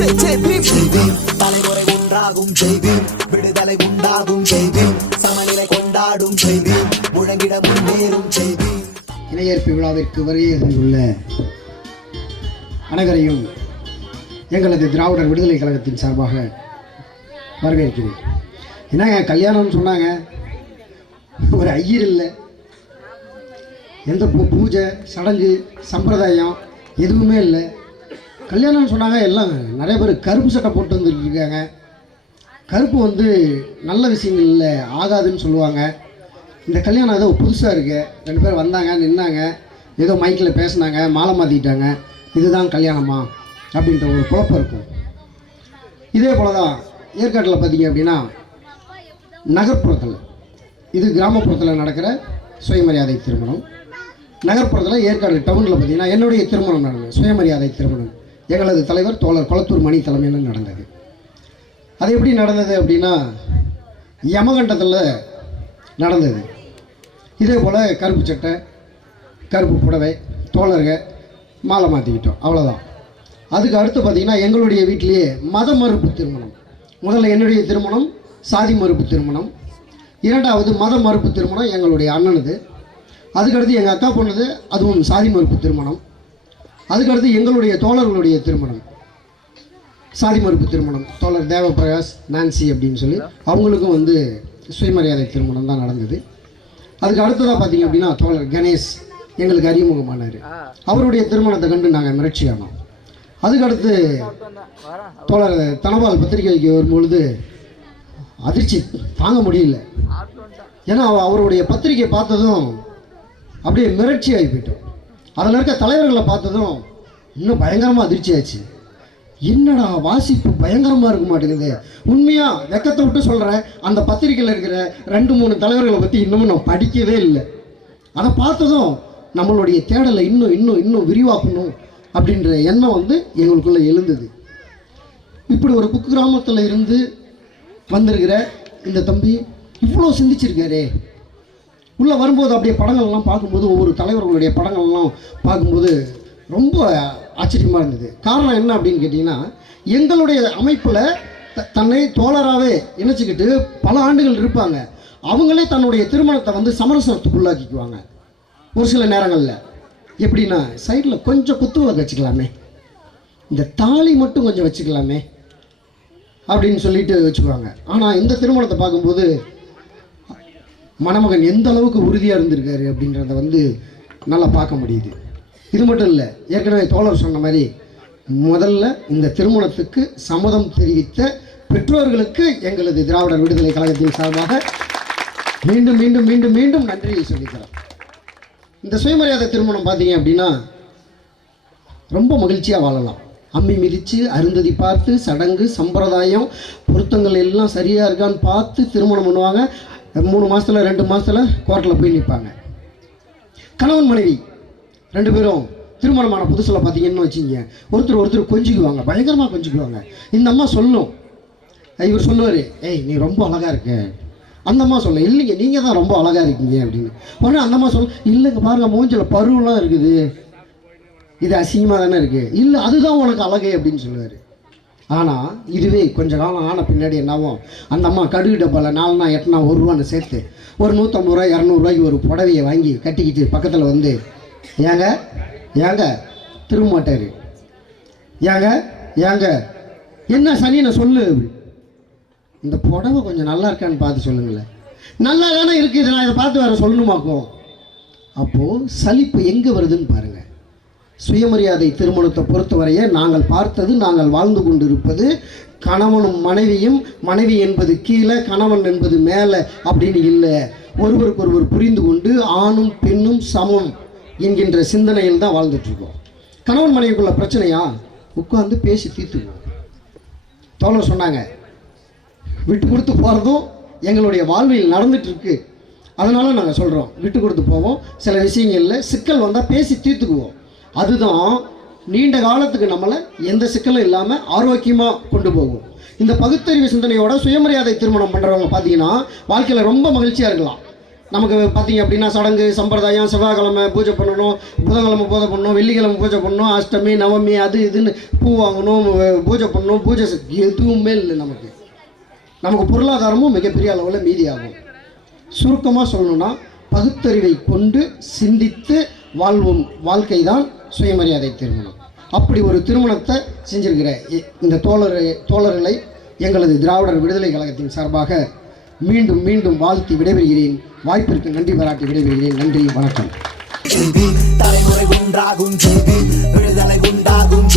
தலைமுறை ஒன்றாகும் செய்வீம், விடுதலை உண்டாகும் செய்வீம், சமநிலை கொண்டாடும் செய்வீம், முழங்கிட முன்னேறும் செய்வீம். இணையேற்பு விழாவிற்கு வருகை தந்துள்ள அனைவரையும் எங்களது திராவிடர் விடுதலை கழகத்தின் சார்பாக வரவேற்கிறேன். என்னங்க கல்யாணம்னு சொன்னாங்க, ஒரு ஐயர் இல்லை, எந்த பூஜை சடங்கு சம்பிரதாயம் எதுவுமே இல்லை. கல்யாணம்னு சொன்னாங்க, எல்லாம் நிறைய பேர் கருப்பு சட்டை போட்டு வந்துட்டு இருக்காங்க. கருப்பு நல்ல விஷயங்கள்ல ஆகாதுன்னு சொல்லுவாங்க. இந்த கல்யாணம் ஏதோ புதுசாக இருக்குது. 2 பேர் வந்தாங்க, நின்னாங்க, ஏதோ மைக்கில் பேசினாங்க, மாலை மாற்றிட்டாங்க, இதுதான் கல்யாணமா அப்படின்ற ஒரு குழப்பம் இருக்கும். இதே போல தான் ஏற்காட்டில் பார்த்தீங்க அப்படின்னா நகர்ப்புறத்தில், இது கிராமப்புறத்தில் நடக்கிற சுயமரியாதை திருமணம். நகர்ப்புறத்தில் ஏற்காடு டவுனில் பார்த்தீங்கன்னா என்னுடைய திருமணம் நடந்தது. சுயமரியாதை திருமணம் எங்களது தலைவர் தோழர் கொளத்தூர் மணி தலைமையில் நடந்தது. அது எப்படி நடந்தது அப்படின்னா யமகண்டத்தில் நடந்தது. இதே போல் கருப்பு சட்டை, கருப்பு புடவை, தோழர்கள் மாலை மாற்றிக்கிட்டோம், அவ்வளோதான். அதுக்கு அடுத்து பார்த்திங்கன்னா எங்களுடைய வீட்டிலேயே மத மறுப்பு திருமணம். முதல்ல என்னுடைய திருமணம் சாதி மறுப்பு திருமணம், 2வது மத மறுப்பு திருமணம் எங்களுடைய அண்ணனுது. அதுக்கடுத்து எங்கள் அக்கா பொண்ணுது, அதுவும் சாதி மறுப்பு திருமணம். அதுக்கடுத்து எங்களுடைய தோழர்களுடைய திருமணம் சாதி மறுப்பு திருமணம். தோழர் தேவபிரகாஷ், நான்சி அப்படின்னு சொல்லி அவங்களுக்கும் சுயமரியாதை திருமணம் தான் நடந்தது. அதுக்கு அடுத்ததாக பார்த்தீங்க அப்படின்னா தோழர் கணேஷ் எங்களுக்கு அறிமுகமானார். அவருடைய திருமணத்தை கண்டு நாங்கள் மிரட்சி ஆனோம். அதுக்கடுத்து தோழர் தனபால் பத்திரிகைக்கு வரும்பொழுது அதிர்ச்சி தாங்க முடியல. ஏன்னா அவருடைய பத்திரிகை பார்த்ததும் அப்படியே மிரட்சி ஆகி போயிட்டோம். அதில் இருக்க தலைவர்களை பார்த்ததும் இன்னும் பயங்கரமாக அதிர்ச்சி ஆச்சு. என்னடா வாசிப்பு பயங்கரமாக இருக்க மாட்டேங்குது. உண்மையாக வெக்கத்தை விட்டு சொல்கிறேன், அந்த பத்திரிகையில் இருக்கிற 2-3 தலைவர்களை பற்றி இன்னமும் நான் படிக்கவே இல்லை. அதை பார்த்ததும் நம்மளுடைய தேடலை இன்னும் இன்னும் இன்னும் விரிவாக்கணும் அப்படின்ற எண்ணம் எங்களுக்குள்ளே எழுந்தது. இப்படி ஒரு குக்கிராமத்தில் இருந்து வந்திருக்கிற இந்த தம்பி இவ்வளோ சிந்திச்சிருக்காரே. உள்ளே வரும்போது அப்படியே படங்கள்லாம் பார்க்கும்போது, ஒவ்வொரு தலைவர்களுடைய படங்கள்லாம் பார்க்கும்போது ரொம்ப ஆச்சரியமாக இருந்தது. காரணம் என்ன அப்படின்னு கேட்டிங்கன்னா, எங்களுடைய அமைப்பில் தன்னை தோழராகவே இணைச்சிக்கிட்டு பல ஆண்டுகள் இருப்பாங்க. அவங்களே தன்னுடைய திருமணத்தை சமரசத்துக்குள்ளாக்கிக்குவாங்க. ஒரு சில நேரங்களில் எப்படின்னா, சைடில் கொஞ்சம் குத்துவிளக்கு வச்சுக்கலாமே, இந்த தாலி மட்டும் கொஞ்சம் வச்சுக்கலாமே அப்படின்னு சொல்லிட்டு வச்சுக்குவாங்க. ஆனால் இந்த திருமணத்தை பார்க்கும்போது மணமகன் எந்த அளவுக்கு உறுதியாக இருந்திருக்காரு அப்படின்றத நல்லா பார்க்க முடியுது. இது மட்டும் இல்லை, ஏற்கனவே தோழர் சொன்ன மாதிரி முதல்ல இந்த திருமணத்துக்கு சம்மதம் தெரிவித்த பெற்றோர்களுக்கு எங்களது திராவிடர் விடுதலை கழகத்தின் சார்பாக மீண்டும் மீண்டும் மீண்டும் மீண்டும் நன்றியை சொல்லிக்கிறோம். இந்த சுயமரியாதை திருமணம் பார்த்தீங்க அப்படின்னா ரொம்ப மகிழ்ச்சியாக வாழலாம். அம்மி மிதித்து அருந்ததி பார்த்து சடங்கு சம்பிரதாயம் பொருத்தங்கள் எல்லாம் சரியாக இருக்கான்னு பார்த்து திருமணம் பண்ணுவாங்க. 3 மாதத்தில் 2 மாதத்தில் கோர்ட்டில் போய் நிற்பாங்க. கணவன் மனைவி 2 பேரும் திருமணமான புதுசில் பார்த்தீங்கன்னு வச்சுங்க, ஒருத்தர் கொஞ்சிக்குவாங்க, பயங்கரமாக கொஞ்சிக்குவாங்க. இந்த அம்மா சொல்லும், இவர் சொல்லுவார், ஏய் நீ ரொம்ப அழகாக இருக்க. அந்த அம்மா சொல்ல, இல்லைங்க நீங்கள் தான் ரொம்ப அழகாக இருக்கீங்க அப்படின்னு. உடனே அந்த அம்மா சொல்ல, இல்லைங்க பாருங்கள் மூஞ்சில் பருவெலாம் இருக்குது, இது அசிங்கமாக தானே இருக்குது. இல்லை அதுதான் உனக்கு அழகே அப்படின்னு சொல்லுவார். ஆனால் இதுவே கொஞ்சம் காலம் ஆன பின்னாடி என்னாவும், அந்த அம்மா கடுகு டப்பாவில் 4 8 1 ரூபான்னு சேர்த்து ஒரு 150 ரூபாய் 200 ரூபாய்க்கு ஒரு புடவையை வாங்கி கட்டிக்கிட்டு பக்கத்தில் ஏங்க திரும்ப மாட்டார். ஏங்க என்ன சனியை சொல்லு, இந்த புடவை கொஞ்சம் நல்லா இருக்கான்னு பார்த்து சொல்லுங்களேன். நல்லா தானே இருக்குது, நான் இதை பார்த்து வேறு சொல்லணுமாக்கும். அப்போது சலிப்பு எங்கே வருதுன்னு பாருங்கள். சுயமரியாதை திருமணத்தை பொறுத்தவரையே நாங்கள் பார்த்தது, நாங்கள் வாழ்ந்து கொண்டு இருப்பது கணவனும் மனைவியும், மனைவி என்பது கீழே கணவன் என்பது மேலே அப்படின்னு இல்லை. ஒருவருக்கொருவர் புரிந்து கொண்டு ஆணும் பெண்ணும் சமம் என்கின்ற சிந்தனையில் தான் வாழ்ந்துட்டுருக்கோம். கணவன் மனைவிக்குள்ள பிரச்சனையா உட்காந்து பேசி தீர்த்துக்குவோம். தோழர் சொன்னாங்க, விட்டு கொடுத்து போகிறதும் எங்களுடைய வாழ்வில் நடந்துகிட்ருக்கு. அதனால் நாங்கள் சொல்கிறோம், விட்டு கொடுத்து போவோம். சில விஷயங்களில் சிக்கல் வந்தால் பேசி தீர்த்துக்குவோம். அதுதான் நீண்ட காலத்துக்கு நம்மளை எந்த சிக்கலும் இல்லாமல் ஆரோக்கியமாக கொண்டு போகும். இந்த பகுத்தறிவு சிந்தனையோட சுயமரியாதை திருமணம் பண்ணுறவங்க பார்த்தீங்கன்னா வாழ்க்கையில் ரொம்ப மகிழ்ச்சியாக இருக்கலாம். நமக்கு பார்த்தீங்க அப்படின்னா சடங்கு சம்பிரதாயம் செவ்வாய்க்கிழமை பூஜை பண்ணணும், புதன்கிழமை பூஜை பண்ணணும், வெள்ளிக்கிழமை பூஜை பண்ணணும், அஷ்டமி நவமி அது இதுன்னு பூ வாங்கணும், பூஜை பண்ணணும், பூஜை எதுவுமே இல்லை. நமக்கு பொருளாதாரமும் மிகப்பெரிய அளவில் மீதியாகும். சுருக்கமாக சொல்லணும்னா பகுத்தறிவை கொண்டு சிந்தித்து வாழ்வும் வாழ்க்கை தான் சுயமரியாதை திருமணம். அப்படி ஒரு திருமணத்தை செஞ்சிருக்கிற இந்த தோழர்களை எங்களது திராவிடர் விடுதலை கழகத்தின் சார்பாக மீண்டும் மீண்டும் வாழ்த்தி விடைபெறுகிறேன். வாய்ப்பிற்கு நன்றி பாராட்டி விடைபெறுகிறேன். நன்றி, வணக்கம். தலைமுறை ஒன்றாகும் விடுதலை உண்டாகும்